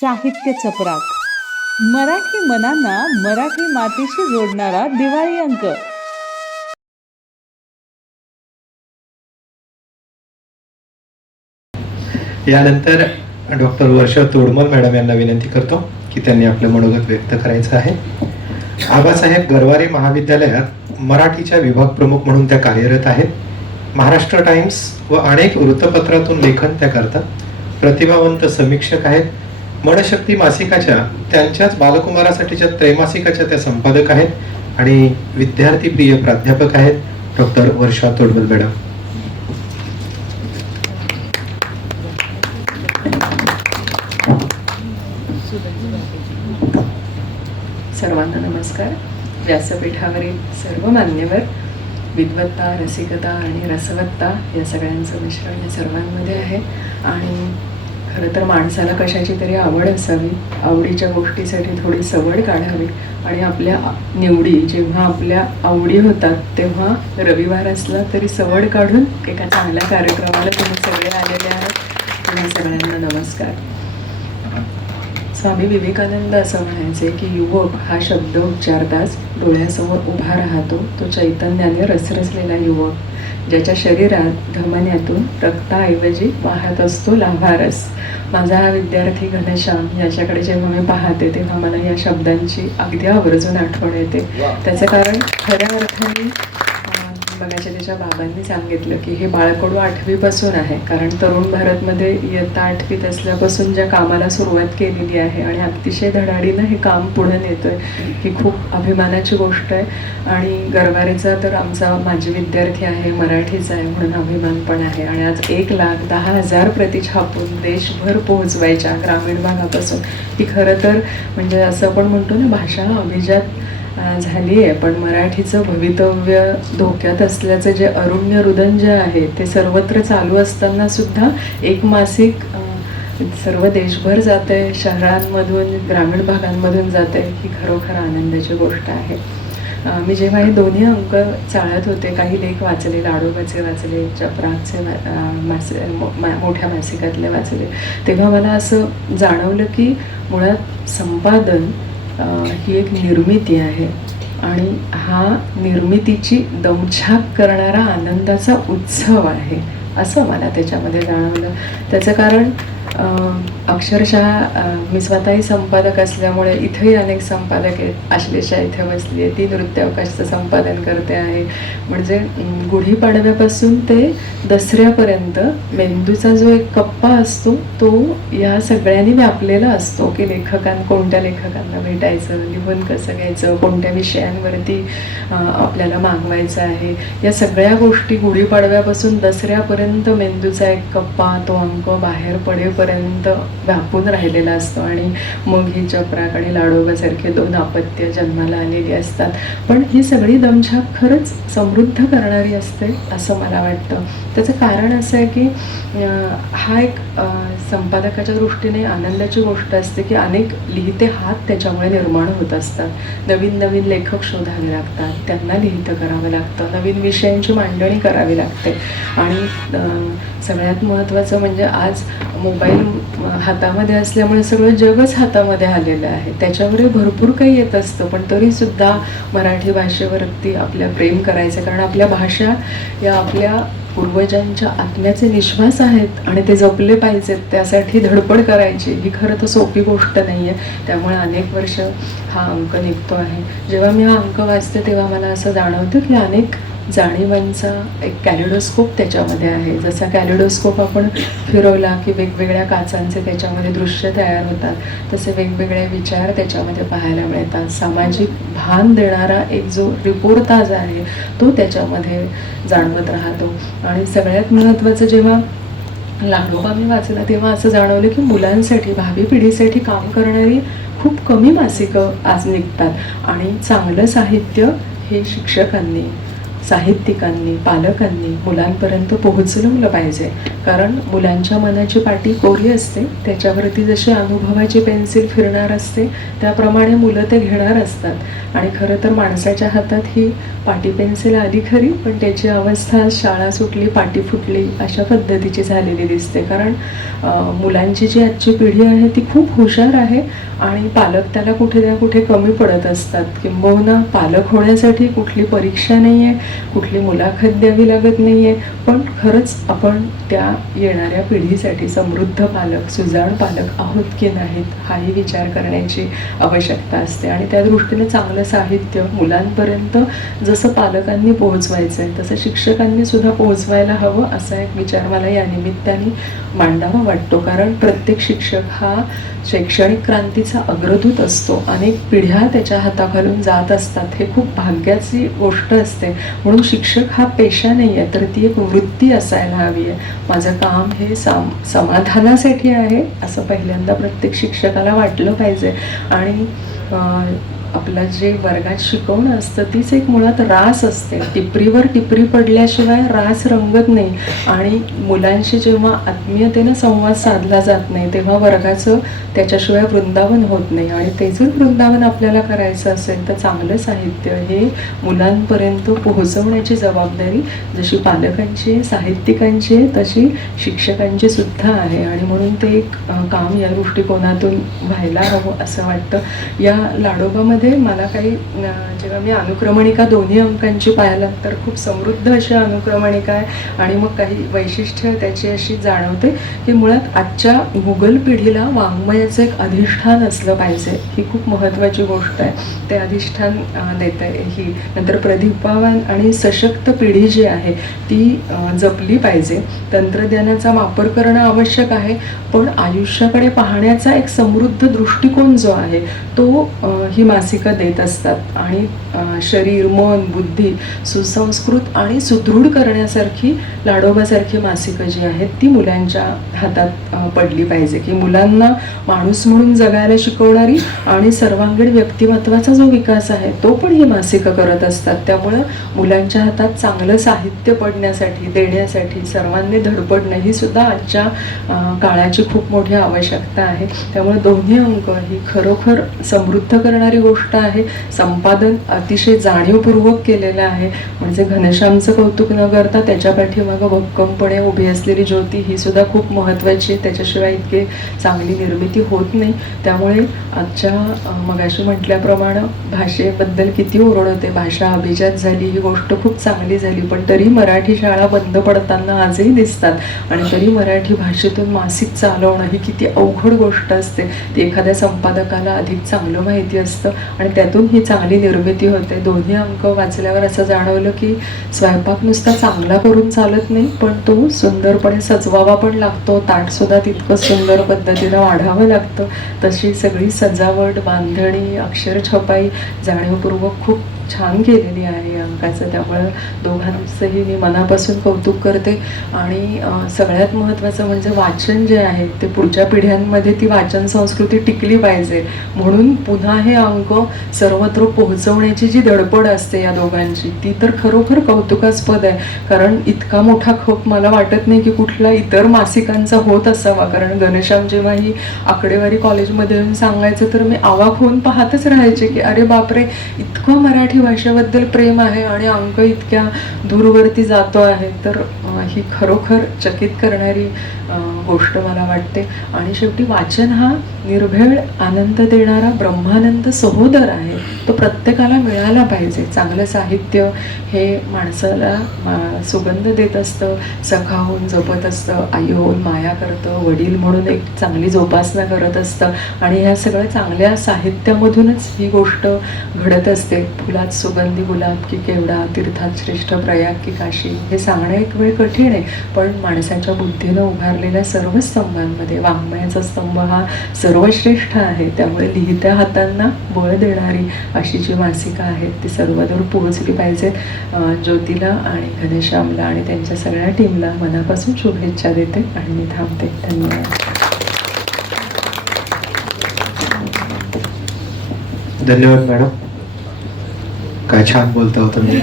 साहित्य चपराक. मराठी मनांना मराठी मातीशी जोडणारा दिवाळी अंक. यानंतर डॉक्टर वर्षा तोडमल मॅडम यांना विनंती करतो की त्यांनी आपलं मनोगत व्यक्त करायचं आहे. आबासाहेब गरवारे महाविद्यालयात मराठीच्या विभाग प्रमुख म्हणून त्या कार्यरत आहेत. महाराष्ट्र टाइम्स व अनेक वृत्तपत्रातून लेखन त्या करतात. प्रतिभावंत समीक्षक आहेत. मनशक्ती मासिकाच्या त्यांच्याच बालकुमारासाठीच्या त्रैमासिकाच्या त्या संपादक आहेत आणि विद्यार्थी प्रिय प्राध्यापक आहेत डॉक्टर वर्षा तोडमल मॅडम. सर्वांना नमस्कार. व्यासपीठावरील सर्व मान्यवर विद्वत्ता रसिकता आणि रसवत्ता या सगळ्यांचं मिश्रण या सर्वांमध्ये आहे. आणि खरं तर माणसाला कशाची तरी आवड असावी आवडीच्या गोष्टीसाठी थोडी सवड काढावी आणि आपल्या निवडी जेव्हा आपल्या आवडी होतात तेव्हा रविवार असला तरी सवड काढून एका चांगल्या कार्यक्रमाला तुम्ही सगळे आलेले आहात. तुम्हा सगळ्यांना नमस्कार. स्वामी विवेकानंद असं म्हणायचे की युवक हा शब्द उच्चारताच डोळ्यासमोर उभा राहतो. तो चैतन्याने रसरसलेला युवक. ज्याच्या शरीरात धमन्यातून रक्ताऐवजी वाहत असतो लाभारस. माझा हा विद्यार्थी घनश्याम याच्याकडे जेव्हा मी पाहते तेव्हा मला या शब्दांची अगदी आवर्जून आठवण येते. त्याचं कारण खऱ्या अर्थाने बघायच्या त्याच्या बाबांनी सांगितलं की हे बाळकडू आठवीपासून आहे. कारण तरुण भारतमध्ये इयत्ता आठवीत असल्यापासून ज्या कामाला सुरुवात केलेली आहे आणि अतिशय धडाडीनं हे काम पुढे नेतोय ही खूप अभिमानाची गोष्ट आहे. आणि गरवारेचा तर आमचा माझी विद्यार्थी आहे मराठीचा आहे म्हणून अभिमान पण आहे. आणि आज एक लाख दहा हजार प्रति छापून देशभर पोहोचवायच्या ग्रामीण भागापासून. ही खरं तर म्हणजे असं आपण म्हणतो ना भाषा अभिजात झाली आहे पण मराठीचं भवितव्य धोक्यात असल्याचं जे अरुण्य रुदन जे आहे ते सर्वत्र चालू असताना सुद्धा एक मासिक सर्व देशभर जात आहे शहरांमधून ग्रामीण भागांमधून जात आहे ही खरोखर आनंदाची गोष्ट आहे. मी जेव्हा हे दोन्ही अंक चाळत होते काही लेख वाचले लाडोबाचे वाचले चपराकचे मासे मो- मोठ्या मासिकातले वाचले तेव्हा मला असं जाणवलं की मुळात संपादन ही एक निर्मिती आहे. आणि हा निर्मितीची दमछाक करणारा आनंदाचा उत्सव आहे असं मला त्याच्यामध्ये जाणवलं. त्याचं कारण अक्षरशः मी स्वतःही संपादक असल्यामुळे इथेही अनेक संपादक आहेत. आश्लेषा इथे बसली आहे. ती नृत्यावकाशचं संपादन करते आहे. म्हणजे गुढीपाडव्यापासून ते दसऱ्यापर्यंत मेंदूचा जो एक कप्पा असतो तो या सगळ्यांनी व्यापलेला असतो की लेखकां कोणत्या लेखकांना भेटायचं लिहून कसं घ्यायचं कोणत्या विषयांवरती आपल्याला मागवायचं आहे. या सगळ्या गोष्टी गुढीपाडव्यापासून दसऱ्यापर्यंत मेंदूचा एक कप्पा तो अंक बाहेर पडेल पडेपर्यंत व्यापून राहिलेला असतो आणि मग ही चपराक आणि लाडोबासारखे दोन अपत्य जन्माला आलेली असतात. पण ही सगळी दमछाक खरंच समृद्ध करणारी असते असं मला वाटतं. त्याचं कारण असं आहे की हा एक संपादकाच्या दृष्टीने आनंदाची गोष्ट असते की अनेक लिहिते हात त्याच्यामुळे निर्माण होत असतात. नवीन नवीन लेखक शोधावे लागतात. त्यांना लिहितं करावं लागतं. नवीन विषयांची मांडणी करावी लागते. आणि सगळ्यात महत्त्वाचं म्हणजे आज मोबाईल हातामध्ये असल्यामुळे सगळं जगच हातामध्ये आलेलं आहे. त्याच्यामुळे भरपूर काही येत असतं पण तरीसुद्धा मराठी भाषेवरती आपल्या प्रेम करायचं कारण आपल्या भाषा या आपल्या पूर्वजांच्या आत्म्याचे निश्वास आहेत आणि ते जपले पाहिजेत त्यासाठी धडपड करायची. ही खरं तर सोपी गोष्ट नाही आहे त्यामुळे अनेक वर्ष हा अंक निघतो आहे. जेव्हा मी हा अंक वाचते तेव्हा मला असं जाणवतं की अनेक जाणीवांचा एक कॅलिडोस्कोप त्याच्यामध्ये आहे. जसा कॅलिडोस्कोप आपण फिरवला की वेगवेगळ्या काचांचे त्याच्यामध्ये दृश्य तयार होतात तसे वेगवेगळे विचार त्याच्यामध्ये पाहायला मिळतात. सामाजिक भान देणारा एक जो रिपोर्टाज आहे तो त्याच्यामध्ये जाणवत राहतो. आणि सगळ्यात महत्त्वाचं जेव्हा लाडोबा मी वाचला तेव्हा असं जाणवलं की मुलांसाठी भावी पिढीसाठी काम करणारी खूप कमी मासिकं आज निघतात. आणि चांगलं साहित्य हे शिक्षकांनी साहित्यिकांनी पालकांनी मुलांपर्यंत पोहोचवलं पाहिजे. कारण मुलांच्या मनाची पाटी कोरी असते त्याच्यावरती जशी अनुभवाची पेन्सिल फिरणार असते त्याप्रमाणे मुलं ते घेणार असतात. आणि खरं तर माणसाच्या हातात ही पाटी पेन्सिल आली खरी पण त्याची अवस्था शाळा सुटली पाटी फुटली अशा पद्धतीची झालेली दिसते. कारण मुलांची जी आजची पिढी आहे ती खूप हुशार आहे आणि पालक त्याला कुठे ना कुठे कमी पडत असतात. किंबहुना पालक होण्यासाठी कुठली परीक्षा नाही आहे कुठली मुलाखत द्यावी लागत नाही आहे पण खरंच आपण त्या येणाऱ्या पिढीसाठी समृद्ध पालक सुजाण पालक आहोत की नाहीत हाही विचार करण्याची आवश्यकता असते. आणि त्या दृष्टीने चांगलं साहित्य मुलांपर्यंत जसं पालकांनी पोहोचवायचं आहे तसं शिक्षकांनी सुद्धा पोहोचवायला हवं असा एक विचार मला या निमित्ताने मांडावा वाटतो. कारण प्रत्येक शिक्षक हा शैक्षणिक क्रांतीचा अग्रदूत असतो. अनेक पिढ्या त्याच्या हाताखालून जात असतात. हे खूप भाग्याची गोष्ट असते. म्हणून शिक्षक हा पेशा नाही आहे तर ती एक वृत्ती असायला हवी आहे. माझं काम हे साम समाधानासाठी आहे असं पहिल्यांदा प्रत्येक शिक्षकाला वाटलं पाहिजे. आणि आपलं जे वर्गात शिकवणं असतं तीच एक मुळात रास असते. टिपरीवर टिपरी पडल्याशिवाय रास रंगत नाही. आणि मुलांशी जेव्हा आत्मीयतेनं संवाद साधला जात नाही तेव्हा वर्गाचं त्याच्याशिवाय वृंदावन होत नाही. आणि ते जर वृंदावन आपल्याला करायचं असेल तर चांगलं साहित्य हे मुलांपर्यंत पोहोचवण्याची जबाबदारी जशी पालकांची आहे, साहित्यिकांची आहे तशी शिक्षकांची सुद्धा आहे. आणि म्हणून ते एक काम या दृष्टिकोनातून व्हायला हवं असं वाटतं. या लाडोबामध्ये मला काही जेव्हा मी अनुक्रमणिका दोन्ही अंकांची पाहायला तर खूप समृद्ध अशी अनुक्रमणिका आहे. आणि मग काही वैशिष्ट्य त्याची अशी जाणवते की मुळात आजच्या गुगल पिढीला वाङ्मयाचं एक अधिष्ठान असलं पाहिजे. ही खूप महत्त्वाची गोष्ट आहे. ते अधिष्ठान देत आहे ही नंतर प्रतिभावान आणि सशक्त पिढी जी आहे ती जपली पाहिजे. तंत्रज्ञानाचा वापर करणं आवश्यक आहे पण आयुष्याकडे पाहण्याचा एक समृद्ध दृष्टिकोन जो आहे तो ही मासिक देत असतात आणि शरीर मन बुद्धी सुसंस्कृत आणि सुदृढ करण्यासारखी लाडोबासारखी मासिकं जी आहेत ती मुलांच्या हातात पडली पाहिजे. की मुलांना माणूस म्हणून जगायला शिकवणारी आणि सर्वांगीण व्यक्तिमत्वाचा जो विकास आहे तो पण ही मासिकं करत असतात. त्यामुळं मुलांच्या हातात चांगलं साहित्य पडण्यासाठी देण्यासाठी सर्वांनी धडपडणं ही सुद्धा आजच्या काळाची खूप मोठी आवश्यकता आहे. त्यामुळे दोन्ही अंक ही खरोखर समृद्ध करणारी गोष्ट गोष्ट आहे. संपादन अतिशय जाणीवपूर्वक केलेलं आहे. म्हणजे घनश्यामचं कौतुक न करता त्याच्या पाठीमागं भक्कमपणे उभी असलेली ज्योती ही सुद्धा खूप महत्त्वाची आहे. त्याच्याशिवाय इतके चांगली निर्मिती होत नाही. त्यामुळे आजच्या मगाशी म्हटल्याप्रमाणे भाषेबद्दल किती ओरड होते भाषा अभिजात झाली ही गोष्ट खूप चांगली झाली. पण तरी मराठी शाळा बंद पडताना आजही दिसतात. आणि तरी मराठी भाषेतून मासिक चालवणं ही किती अवघड गोष्ट असते. ती एखाद्या संपादकाला अधिक चांगलं माहिती असतं. आणि त्यातून ही चांगली निर्मिती होते. दोन्ही अंक वाचल्यावर असं जाणवलं की स्वयंपाक नुसता चांगला करून चालत नाही पण तो सुंदरपणे सजवावा पण लागतो. ताटसुद्धा तितकं सुंदर पद्धतीनं वाढावं लागतं. तशी सगळी सजावट बांधणी अक्षरछपाई जाणीवपूर्वक खूप छान केलेली आहे. टाकायचं त्यामुळं दोघांचंही मी मनापासून कौतुक करते. आणि सगळ्यात महत्त्वाचं म्हणजे वाचन जे आहे ते पुढच्या पिढ्यांमध्ये ती वाचन संस्कृती टिकली पाहिजे. म्हणून पुन्हा हे अंक सर्वत्र पोहोचवण्याची जी धडपड असते या दोघांची ती तर खरोखर कौतुकास्पद आहे. कारण इतका मोठा खप मला वाटत नाही की कुठला इतर मासिकांचा होत असावा. कारण घनश्याम जेव्हा ही आकडेवारी कॉलेजमध्ये येऊन सांगायचं तर मी आवाक होऊन पाहतच राहायचे की अरे बापरे इतकं मराठी भाषेबद्दल प्रेम आहे आणि अंक इतक्या दूरवरती जातो आहे तर ही खरोखर चकित करणारी गोष्ट मला वाटते. आणि शेवटी वाचन हा निर्भेळ आनंद देणारा ब्रह्मानंद सहोदर आहे. तो प्रत्येकाला मिळाला पाहिजे. चांगलं साहित्य हे माणसाला मा- सुगंध देत असतं सखा होऊन जपत असतं आई होऊन माया करतं वडील म्हणून एक चांगली जोपासना करत असतं. आणि ह्या सगळ्या चांगल्या साहित्यामधूनच ही गोष्ट घडत असते. फुलात सुगंधी गुलाब की केवडा तीर्थात श्रेष्ठ प्रयाग की काशी हे सांगणं एक वेळ कठीण आहे. पण माणसाच्या बुद्धीनं उभारलेल्या सर्व स्तंभांमध्ये वाङ्मयाचा स्तंभ हा सर्वश्रेष्ठ आहे. त्यामुळे लिहित्या हातांना बळ देणारी अशी जी मासिकं आहेत ती सर्वदूर पोहोचली पाहिजेत. ज्योतीला आणि घनश्यामला आणि त्यांच्या सगळ्या टीमला मनापासून शुभेच्छा देते आणि मी थांबते. धन्यवाद. धन्यवाद मॅडम. काय छान बोलता हो तुम्ही.